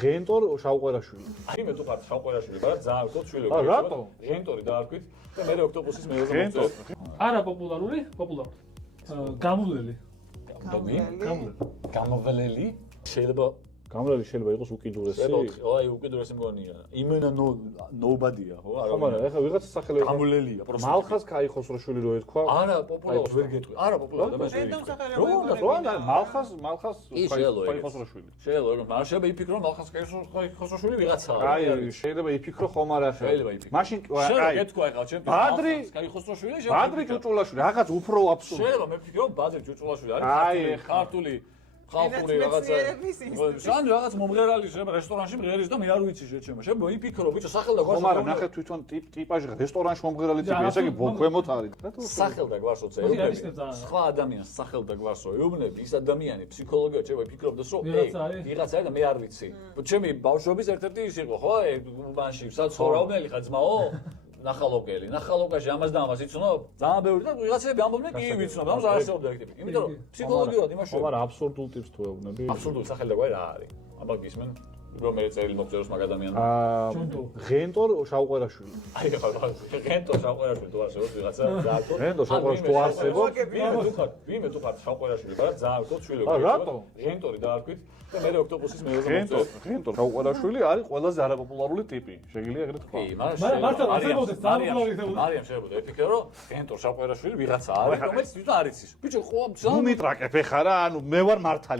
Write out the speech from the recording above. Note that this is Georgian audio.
ღენტორ შავყერაშვილი. აი მე თუ ხარ შავყერაშვილი, მაგრამ ძალიან ვთქვით შვილები. რატო? ღენტორი დაარქვით და მე ოქტოპუსის მეოზე ღენტორ. არა პოპულარული, პოპულარული. გამოვლელი. გამოვლელი? შეიძლება გამრალი შეიძლება იყოს უკიდურესი. აი უკიდურესი მგონია. იმენა ნოუბადია, ხო? ხო, მაგრამ ეხლა ვიღაცა სახელები გამვლელია, პროსტო. მალხას კაიხოსროშვილი რო ეთქვა. არა, პოპულარს ვერ გეტყვი. არა, პოპულარს და მე შევიტყვი. რო და მალხას კაიხოსროშვილი. შეიძლება რომ არ შეიძლება იფიქრო მალხას კაიხოსროშვილი ვიღაცაა. აი, შეიძლება იფიქრო ხომ არა ხა. შეიძლება იფიქრო. მაშინ აი, გეტყვა ახლა ჩემთვის. ბადრი კაიხოსროშვილი ბადრი ჭუჭულაშვილი, რაღაც უფრო აბსურდი. შეიძლება მე ვფიქრო ბადრი ჭუჭულაშვილი არის ქართული ხალხური რაღაცა. სამ რაღაც მომღერალი შეიძლება რესტორანში მღერის და მე არ ვიცი შეჩემო. შეიძლება იფიქრო ბიჭო სახელ და გვარს. ხომ არა, ნახე თვითონ ტიპაჟი რესტორანში მომღერალი ტიპი, ესე იგი ქვემოთ არის. სახელ და გვარს ეუბნები. სხვა ადამიანს სახელ და გვარს ეუბნები, ის ადამიანი ფსიქოლოგიად შეიძლება იფიქრობდეს რომ ვიღაცა არის და მე არ ვიცი. ჩემი ბავშვობის ერთ-ერთი ის იყო, ხო? მანში საცხოვრაობელი ხა ძმაო? ნახალოკაში ამას და ამას იცნობ? ძალიან ბევრი და ვიღაცები ამბობდნენ კი ვიცნობ, ამას არ არსებობდა ეგ ტიპი. იმიტომ რომ ფსიქოლოგიურად იმაში. ხომ არა, აბსურდულ ტიპს თუ ეუბნები? აბსურდული სახელი და გვარი რა არის? აბა გისმენ? რომ მე წერილი მოგწეროს მაგ ადამიანს. ღენტორ შავყერაშვილი. აი ხა ღენტორ შავყერაშვილი თუ არსებობს ვიღაცა დაარქვით. ღენტორ შავყერაშვილი თუ არსებობს? ვინმე თუ ხარ შავყერაშვილი, მაგრამ ძალიან ვთქვით შვილები. რატო? ღენტორი დაარქვით და მე ოქტოპუსის მეოზე მოგწეროს. ღენტორ შავყერაშვილი არის ყველაზე არაპოპულარული ტიპი. შეგიძლია ეგრეთ თქვა. კი, მაგრამ მარიამ შეიძლება იფიქრო რომ ღენტორ შავყერაშვილი ვიღაცა არის, რომელიც თვითონ არ იცის. ბიჭო, ხო ნუ მიტრაკებ ეხარა, ანუ მე ვარ მართალი.